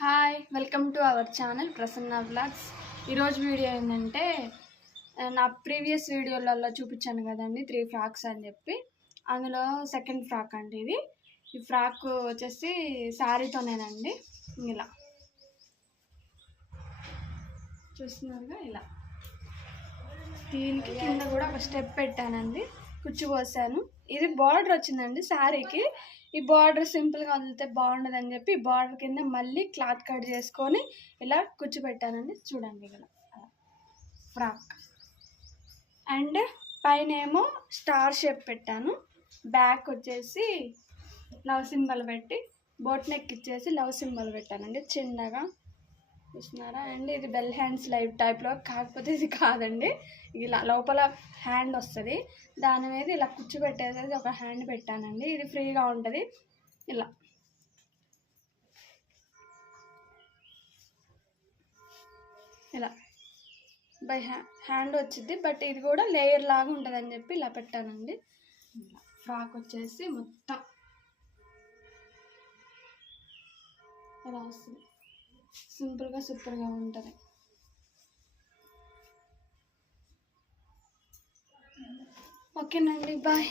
Hi, welcome to our channel Prasanna vlogs. ఈరోజు video ఏంటంటే, నా ప్రీవియస్ వీడియోలలో చూపించాను కదండి 3 ఫ్రాక్స్ అని చెప్పి. అందులో సెకండ్ ఫ్రాక్ అండి ఇది. ఈ ఫ్రాక్ వచ్చేసి శారీతోనేనండి. ఇలా చూస్తున్నారుగా, ఇలా దీనికి కింద కూడా ఒక స్టెప్ పెట్టానండి, కుచ్చు పోసాను. ఇది బార్డర్ వచ్చిందండి శారీకి. ఈ బార్డర్ సింపుల్గా వదిలితే బాగుండదని చెప్పి ఈ బార్డర్ కింద మళ్ళీ క్లాత్ కట్ చేసుకొని ఇలా కుచ్చు పెట్టానండి. చూడండి, ఇలా ఫ్రాక్. అండ్ పైన ఏమో స్టార్ షేప్ పెట్టాను. బ్యాక్ వచ్చేసి లవ్ సింబల్ పెట్టి బోట్ నెక్ ఇచ్చేసి లవ్ సింబల్ పెట్టానండి చిన్నగా. చూస్తున్నారా? అండ్ ఇది బెల్ హ్యాండ్స్ లైవ్ టైప్లో, కాకపోతే ఇది కాదండి. ఇలా లోపల హ్యాండ్ వస్తుంది, దాని మీద ఇలా కుచ్చు పెట్టేసేది ఒక హ్యాండ్ పెట్టానండి. ఇది ఫ్రీగా ఉంటుంది. ఇలా బై హ్యాండ్ వచ్చింది, బట్ ఇది కూడా లేయర్ లాగా ఉంటుంది అని చెప్పి ఇలా పెట్టానండి. ఫ్రాక్ వచ్చేసి మొత్తం ఇలా వస్తుంది, సింపుల్గా సూపర్గా ఉంటుంది. ఓకేనండి, బాయ్.